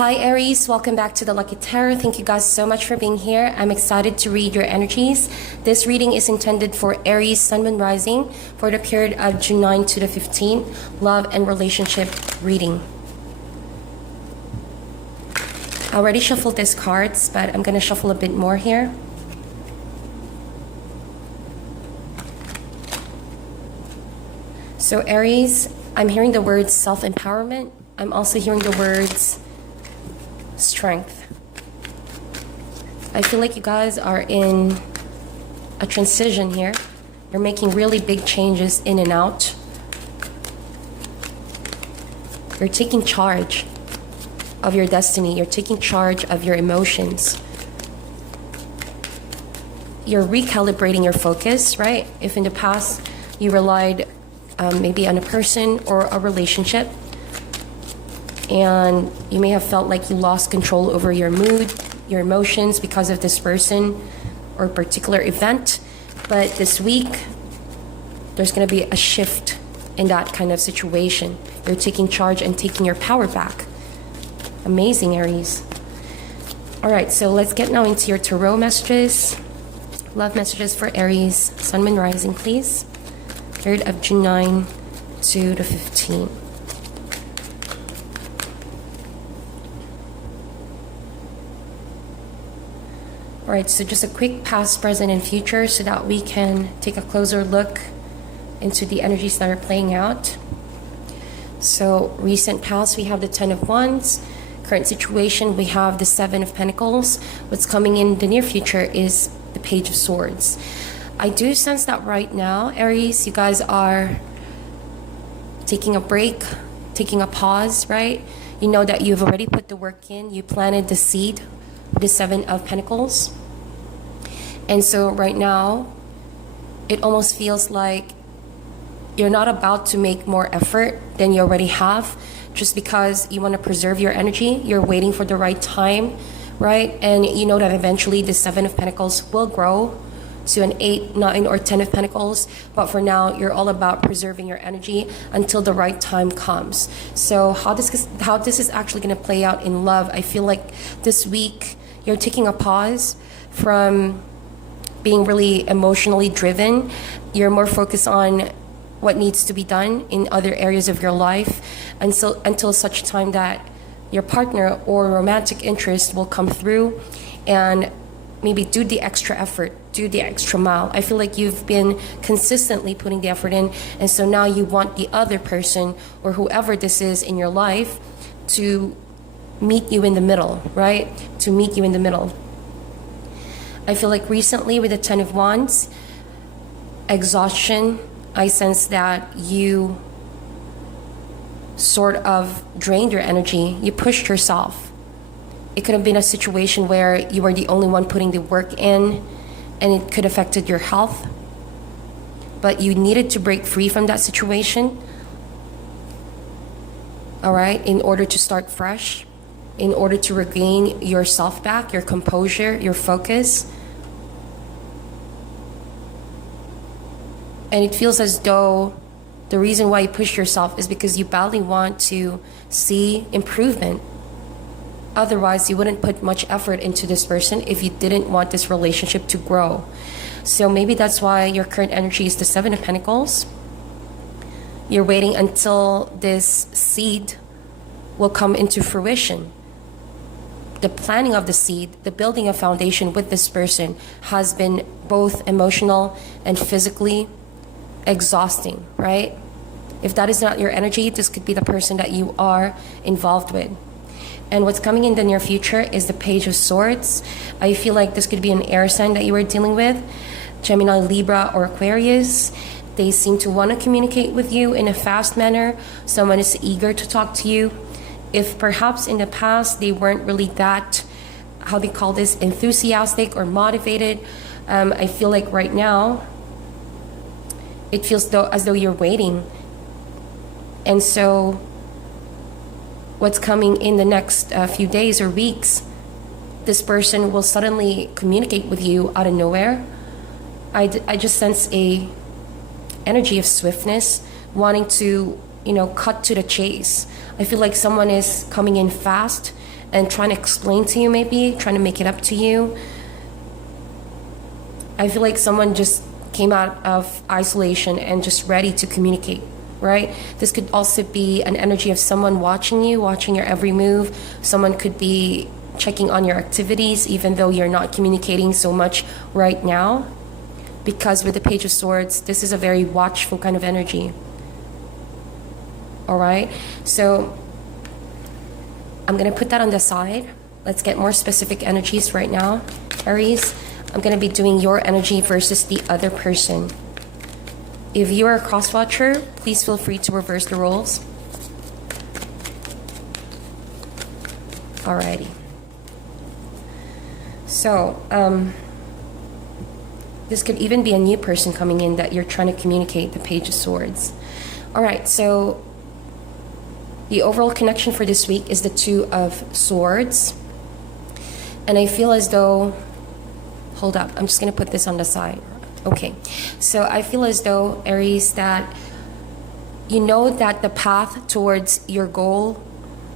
Hi Aries, welcome back to the Lucky Tarot. Thank you guys so much for being here. I'm excited to read your energies. This reading is intended for Aries, Sun, Moon, Rising for the period of June 9 to the 15th. Love and relationship reading. I already shuffled these cards, but I'm going to shuffle a bit more here. So Aries, I'm hearing the words self-empowerment. I'm also hearing the words strength. I feel like you guys are in a transition here. You're making really big changes in and out. You're taking charge of your destiny. You're taking charge of your emotions. You're recalibrating your focus, right? If in the past you relied maybe on a person or a relationship, and you may have felt like you lost control over your mood, your emotions because of this person or particular event. But this week, there's going to be a shift in that kind of situation. You're taking charge and taking your power back. Amazing, Aries. All right, so let's get now into your tarot messages. Love messages for Aries, Sun, Moon, Rising, please. Period of June 9 to the 15th. All right, so just a quick past, present, and future so that we can take a closer look into the energies that are playing out. So recent past, we have the 10 of Wands. Current situation, we have the 7 of Pentacles. What's coming in the near future is the Page of Swords. I do sense that right now, Aries, you guys are taking a break, taking a pause, right? You know that you've already put the work in. You planted the seed, the 7 of Pentacles. And so right now, it almost feels like you're not about to make more effort than you already have, just because you want to preserve your energy. You're waiting for the right time, right? And you know that eventually the 7 of Pentacles will grow to an 8, 9, or 10 of Pentacles. But for now, you're all about preserving your energy until the right time comes. So how this is actually going to play out in love, I feel like this week you're taking a pause from being really emotionally driven. You're more focused on what needs to be done in other areas of your life until such time that your partner or romantic interest will come through and maybe do the extra effort, do the extra mile. I feel like you've been consistently putting the effort in, and so now you want the other person or whoever this is in your life to meet you in the middle, right? To meet you in the middle. I feel like recently with the 10 of Wands, exhaustion, I sense that you sort of drained your energy. You pushed yourself. It could have been a situation where you were the only one putting the work in, and it could have affected your health. But you needed to break free from that situation, all right, in order to start fresh, in order to regain yourself back, your composure, your focus. And it feels as though the reason why you push yourself is because you badly want to see improvement. Otherwise, you wouldn't put much effort into this person if you didn't want this relationship to grow. So maybe that's why your current energy is the 7 of Pentacles. You're waiting until this seed will come into fruition. The planning of the seed, the building a foundation with this person has been both emotional and physically exhausting, right? If that is not your energy, this could be the person that you are involved with. And what's coming in the near future is the Page of Swords. I feel like this could be an air sign that you were dealing with, Gemini, Libra, or Aquarius. They seem to want to communicate with you in a fast manner. Someone is eager to talk to you. If perhaps in the past they weren't really that, how they call this, enthusiastic or motivated, I feel like right now it feels as though you're waiting. And so what's coming in the next few days or weeks, this person will suddenly communicate with you out of nowhere. I just sense a energy of swiftness, wanting to cut to the chase. I feel like someone is coming in fast and trying to explain to you, maybe trying to make it up to you. I feel like someone just came out of isolation and just ready to communicate, right? This could also be an energy of someone watching you, watching your every move. Someone could be checking on your activities, even though you're not communicating so much right now. Because with the Page of Swords, this is a very watchful kind of energy. All right, so I'm gonna put that on the side. Let's get more specific energies right now, Aries. I'm gonna be doing your energy versus the other person. If you are a cross watcher, please feel free to reverse the roles. Alrighty. So, this could even be a new person coming in that you're trying to communicate, the Page of Swords. All right, so the overall connection for this week is the Two of Swords. And I feel as though, hold up, I'm just gonna put this on the side. Okay, so I feel as though, Aries, that you know that the path towards your goal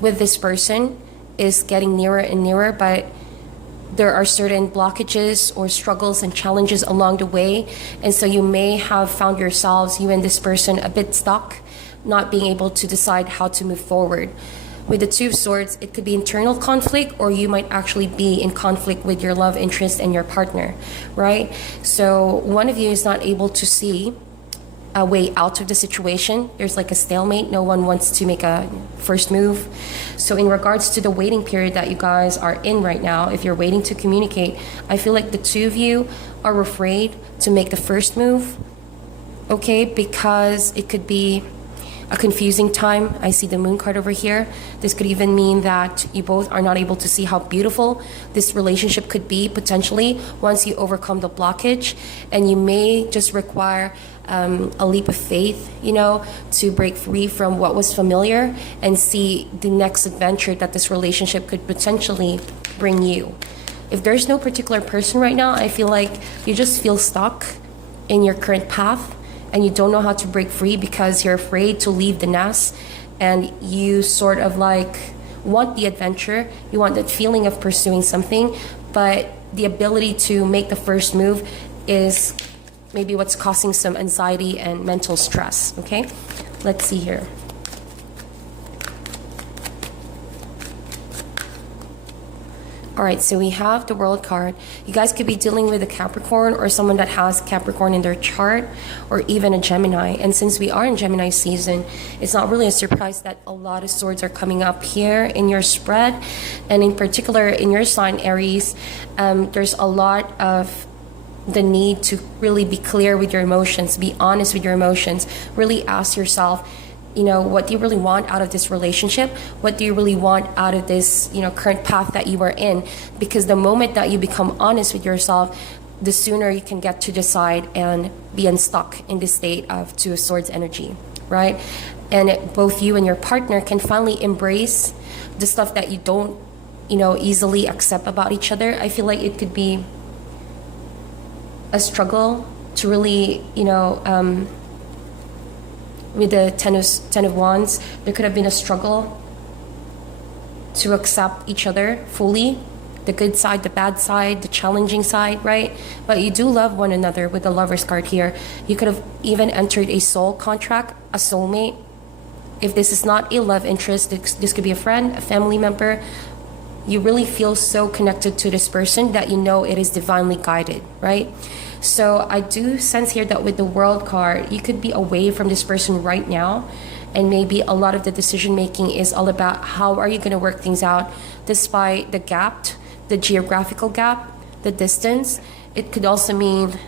with this person is getting nearer and nearer, but there are certain blockages or struggles and challenges along the way. And so you may have found yourselves, you and this person, a bit stuck, not being able to decide how to move forward. With the Two of Swords, it could be internal conflict, or you might actually be in conflict with your love interest and your partner, right? So one of you is not able to see a way out of the situation. There's like a stalemate. No one wants to make a first move. So in regards to the waiting period that you guys are in right now, if you're waiting to communicate, I feel like the two of you are afraid to make the first move, okay? Because it could be a confusing time. I see the Moon card over here. This could even mean that you both are not able to see how beautiful this relationship could be potentially once you overcome the blockage, and you may just require a leap of faith, you know, to break free from what was familiar and see the next adventure that this relationship could potentially bring you. If there's no particular person right now, I feel like you just feel stuck in your current path and you don't know how to break free because you're afraid to leave the nest, and you sort of like want the adventure, you want that feeling of pursuing something, but the ability to make the first move is maybe what's causing some anxiety and mental stress, okay? Let's see here. All right, so we have the World card. You guys could be dealing with a Capricorn or someone that has Capricorn in their chart, or even a Gemini. And since we are in Gemini season, it's not really a surprise that a lot of swords are coming up here in your spread. And in particular, in your sign, Aries, there's a lot of the need to really be clear with your emotions, be honest with your emotions, really ask yourself, you know, what do you really want out of this relationship? What do you really want out of this, you know, current path that you are in? Because the moment that you become honest with yourself, the sooner you can get to decide and be unstuck in this state of Two of Swords energy, right? And both you and your partner can finally embrace the stuff that you don't, you know, easily accept about each other. I feel like it could be a struggle to really, you know, with the Ten of Wands, there could have been a struggle to accept each other fully, the good side, the bad side, the challenging side, right? But you do love one another with the Lovers card here. You could have even entered a soul contract, a soulmate. If this is not a love interest, this could be a friend, a family member. You really feel so connected to this person that you know it is divinely guided, right? So I do sense here that with the World card, you could be away from this person right now, and maybe a lot of the decision making is all about how are you going to work things out despite the gap, the geographical gap, the distance. It could also mean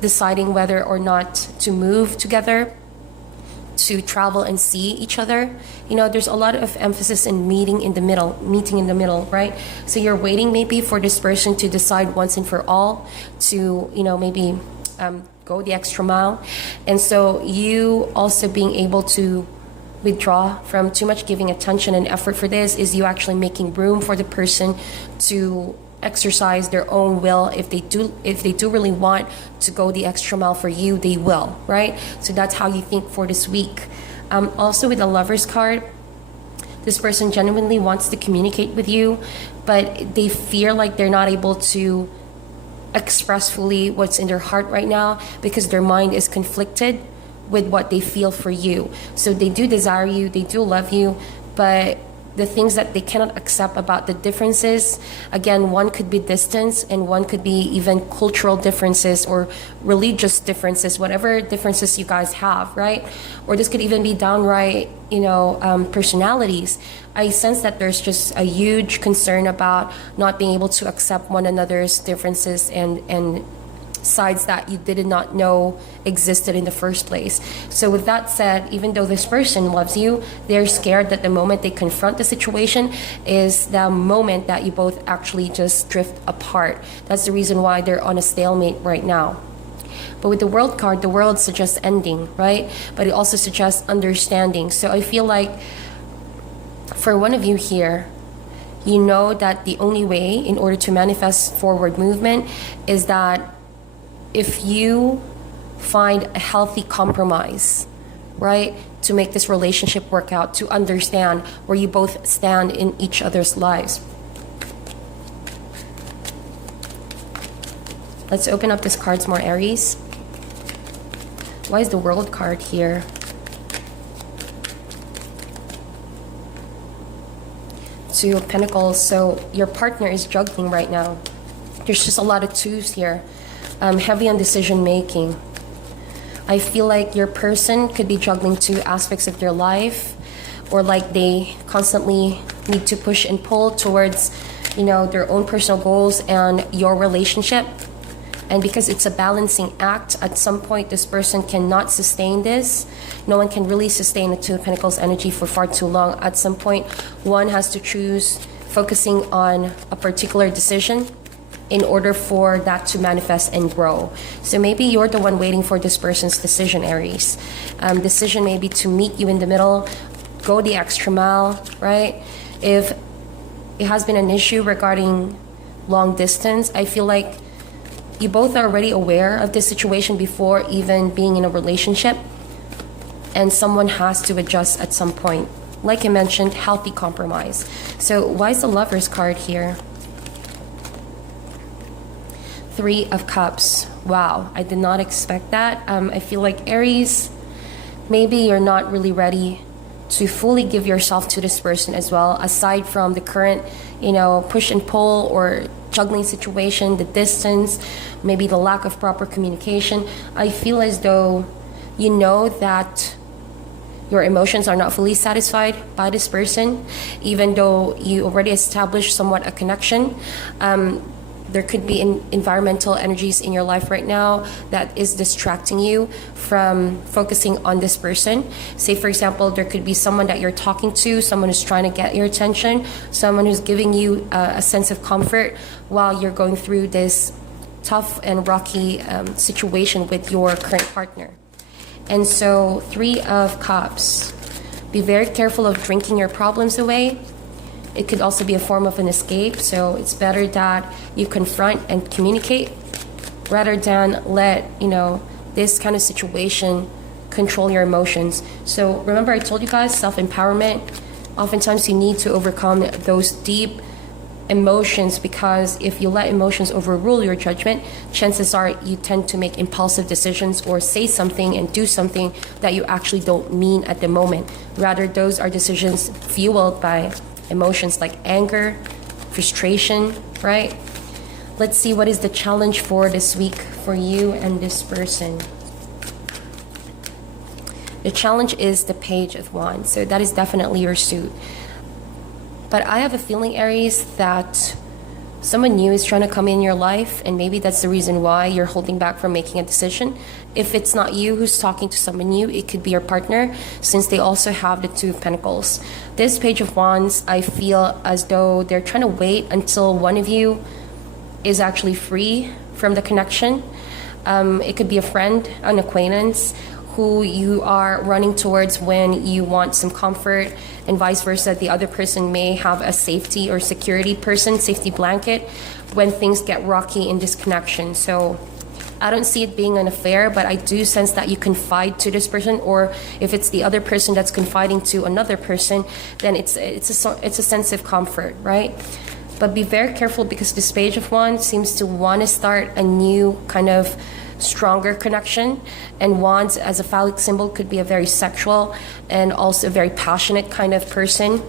deciding whether or not to move together, to travel and see each other. You know, there's a lot of emphasis in meeting in the middle, right? So you're waiting maybe for this person to decide once and for all to, you know, maybe go the extra mile. And so you also being able to withdraw from too much giving attention and effort for this is you actually making room for the person to exercise their own will. If they do really want to go the extra mile for you, they will, right? So that's how you think for this week. Also with the Lovers card, This person genuinely wants to communicate with you, but they feel like they're not able to express fully what's in their heart right now because their mind is conflicted with what they feel for you. So they do desire you, they do love you, but the things that they cannot accept about the differences, again, one could be distance and one could be even cultural differences or religious differences, whatever differences you guys have, right? Or this could even be downright, personalities. I sense that there's just a huge concern about not being able to accept one another's differences and sides that you did not know existed in the first place. So with that said, even though this person loves you, they're scared that the moment they confront the situation is the moment that you both actually just drift apart. That's the reason why they're on a stalemate right now. But with the World card, the World suggests ending, right? But it also suggests understanding. So I feel like for one of you here, you know that the only way in order to manifest forward movement is that if you find a healthy compromise, right, to make this relationship work out, to understand where you both stand in each other's lives. Let's open up this cards more, Aries. Why is the World card here? Two of Pentacles. So your partner is juggling right now. There's just a lot of twos here. Heavy on decision making. I feel like your person could be juggling two aspects of their life, or like they constantly need to push and pull towards, their own personal goals and your relationship. And because it's a balancing act, at some point this person cannot sustain this. No one can really sustain the Two of Pentacles energy for far too long. At some point, one has to choose focusing on a particular decision in order for that to manifest and grow. So maybe you're the one waiting for this person's decision, Aries. Decision maybe to meet you in the middle, go the extra mile, right? If it has been an issue regarding long distance, I feel like you both are already aware of this situation before even being in a relationship, and someone has to adjust at some point. Like I mentioned, healthy compromise. So why is the Lovers card here? Three of Cups. Wow, I did not expect that. I feel like Aries, maybe you're not really ready to fully give yourself to this person as well, aside from the current, push and pull or juggling situation, the distance, maybe the lack of proper communication. I feel as though you know that your emotions are not fully satisfied by this person, even though you already established somewhat a connection. There could be environmental energies in your life right now that is distracting you from focusing on this person. Say, for example, there could be someone that you're talking to, someone who's trying to get your attention, someone who's giving you a sense of comfort while you're going through this tough and rocky situation with your current partner. And so, Three of Cups. Be very careful of drinking your problems away. It could also be a form of an escape, so it's better that you confront and communicate rather than let, this kind of situation control your emotions. So remember, I told you guys, self-empowerment, oftentimes you need to overcome those deep emotions, because if you let emotions overrule your judgment, chances are you tend to make impulsive decisions or say something and do something that you actually don't mean at the moment. Rather, those are decisions fueled by emotions like anger, frustration, right? Let's see what is the challenge for this week for you and this person. The challenge is the Page of Wands, so that is definitely your suit. But I have a feeling, Aries, that someone new is trying to come in your life, and maybe that's the reason why you're holding back from making a decision. If it's not you who's talking to someone new, it could be your partner, since they also have the Two of Pentacles. This Page of Wands, I feel as though they're trying to wait until one of you is actually free from the connection. It could be a friend, an acquaintance, who you are running towards when you want some comfort, and vice versa. The other person may have a safety or security person, safety blanket, when things get rocky in this connection. So I don't see it being an affair, but I do sense that you confide to this person, or if it's the other person that's confiding to another person, then it's a sense of comfort, right? But be very careful, because this Page of Wands seems to want to start a new kind of stronger connection. And wands as a phallic symbol could be a very sexual and also a very passionate kind of person,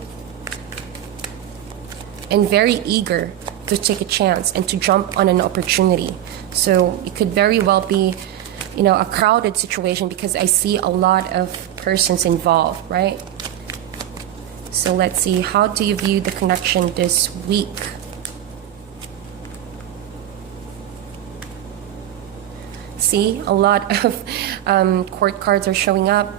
and very eager to take a chance and to jump on an opportunity. So it could very well be, you know, a crowded situation, because I see a lot of persons involved, right? So let's see, how do you view the connection this week? See, a lot of court cards are showing up.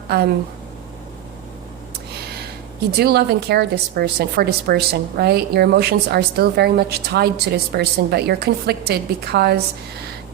You do love and care for this person, right? Your emotions are still very much tied to this person, but you're conflicted because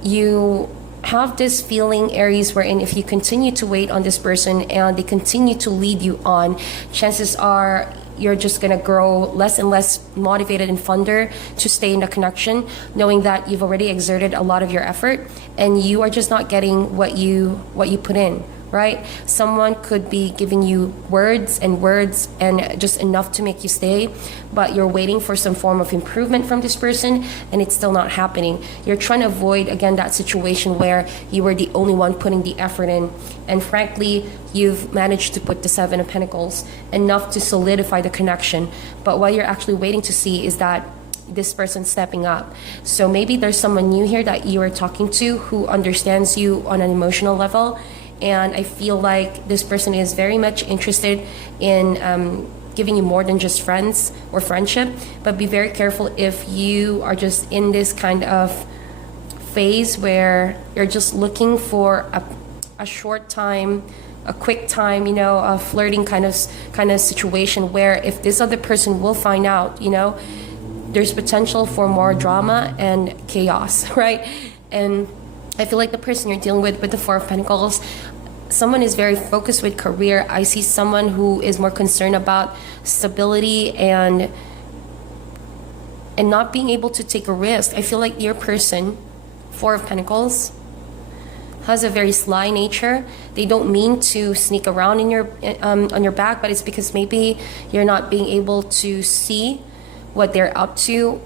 you have this feeling, Aries, wherein if you continue to wait on this person and they continue to lead you on, chances are you're just going to grow less and less motivated and fonder to stay in the connection, knowing that you've already exerted a lot of your effort and you are just not getting what you put in, right? Someone could be giving you words and just enough to make you stay, but you're waiting for some form of improvement from this person and it's still not happening. You're trying to avoid, again, that situation where you were the only one putting the effort in. And frankly, you've managed to put the Seven of Pentacles, enough to solidify the connection. But what you're actually waiting to see is that this person stepping up. So maybe there's someone new here that you are talking to who understands you on an emotional level. And I feel like this person is very much interested in giving you more than just friends or friendship. But be very careful if you are just in this kind of phase where you're just looking for a short time, a quick time, you know, a flirting kind of situation where if this other person will find out, you know, there's potential for more drama and chaos, right? And I feel like the person you're dealing with the Four of Pentacles, someone is very focused with career. I see someone who is more concerned about stability and not being able to take a risk. I feel like your person, Four of Pentacles, has a very sly nature. They don't mean to sneak around in your on your back, but it's because maybe you're not being able to see what they're up to.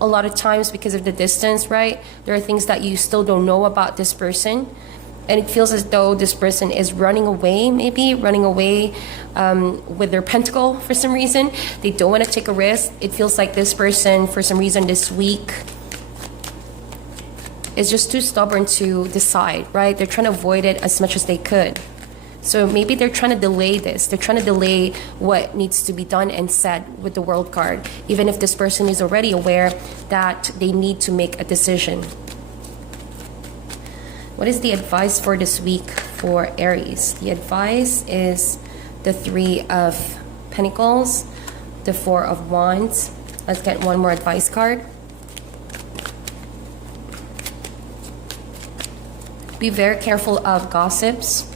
A lot of times because of the distance, right? There are things that you still don't know about this person. And it feels as though this person is running away with their pentacle for some reason. They don't want to take a risk. It feels like this person, for some reason this week, is just too stubborn to decide, right? They're trying to avoid it as much as they could. So maybe they're trying to delay this. They're trying to delay what needs to be done and said with the World card, even if this person is already aware that they need to make a decision. What is the advice for this week for Aries? The advice is the Three of Pentacles, the Four of Wands. Let's get one more advice card. Be very careful of gossips.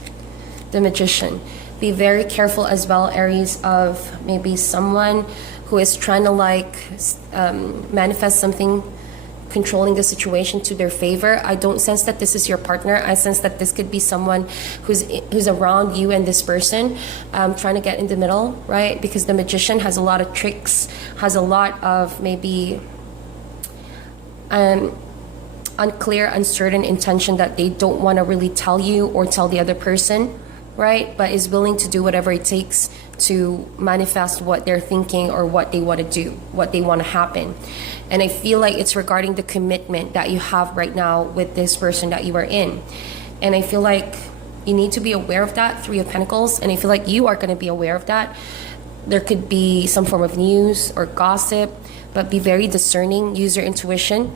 The Magician. Be very careful as well, Aries, of maybe someone who is trying to manifest something, controlling the situation to their favor. I don't sense that this is your partner. I sense that this could be someone who's around you and this person, trying to get in the middle, right? Because the Magician has a lot of tricks, has a lot of maybe unclear, uncertain intention that they don't want to really tell you or tell the other person, right? But is willing to do whatever it takes to manifest what they're thinking or what they want to do, what they want to happen. And I feel like it's regarding the commitment that you have right now with this person that you are in. And I feel like you need to be aware of that, Three of Pentacles. And I feel like you are going to be aware of that. There could be some form of news or gossip, but be very discerning, use your intuition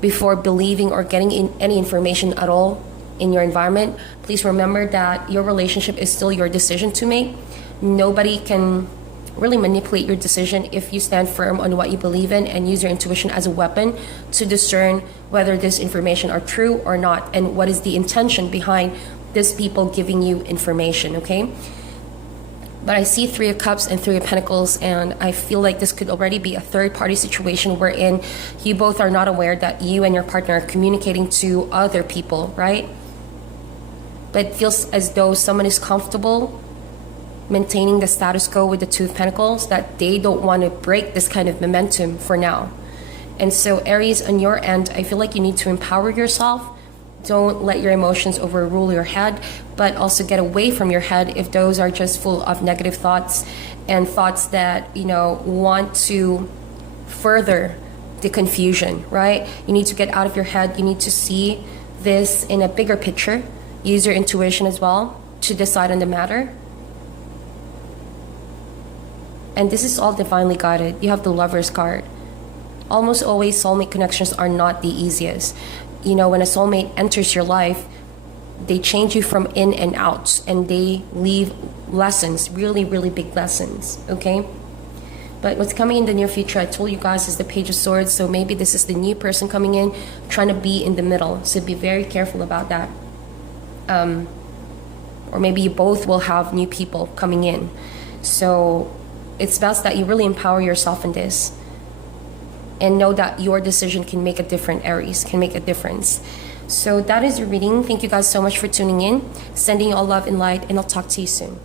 before believing or getting any information at all in your environment. Please remember that your relationship is still your decision to make. Nobody can really manipulate your decision if you stand firm on what you believe in and use your intuition as a weapon to discern whether this information are true or not and what is the intention behind these people giving you information, okay? But I see Three of Cups and Three of Pentacles, and I feel like this could already be a third-party situation wherein you both are not aware that you and your partner are communicating to other people, right? But it feels as though someone is comfortable maintaining the status quo with the Two of Pentacles, that they don't want to break this kind of momentum for now. And so Aries, on your end, I feel like you need to empower yourself. Don't let your emotions overrule your head, but also get away from your head if those are just full of negative thoughts and thoughts that, you know, want to further the confusion, right? You need to get out of your head. You need to see this in a bigger picture. Use your intuition as well to decide on the matter. And this is all divinely guided. You have the Lover's card. Almost always soulmate connections are not the easiest. You know, when a soulmate enters your life, they change you from in and out, and they leave lessons, really, really big lessons, okay? But what's coming in the near future, I told you guys, is the Page of Swords. So maybe this is the new person coming in, trying to be in the middle. So be very careful about that. Or maybe you both will have new people coming in. So it's best that you really empower yourself in this. And know that your decision can make a difference, Aries, can make a difference. So that is your reading. Thank you guys so much for tuning in. Sending you all love and light, and I'll talk to you soon.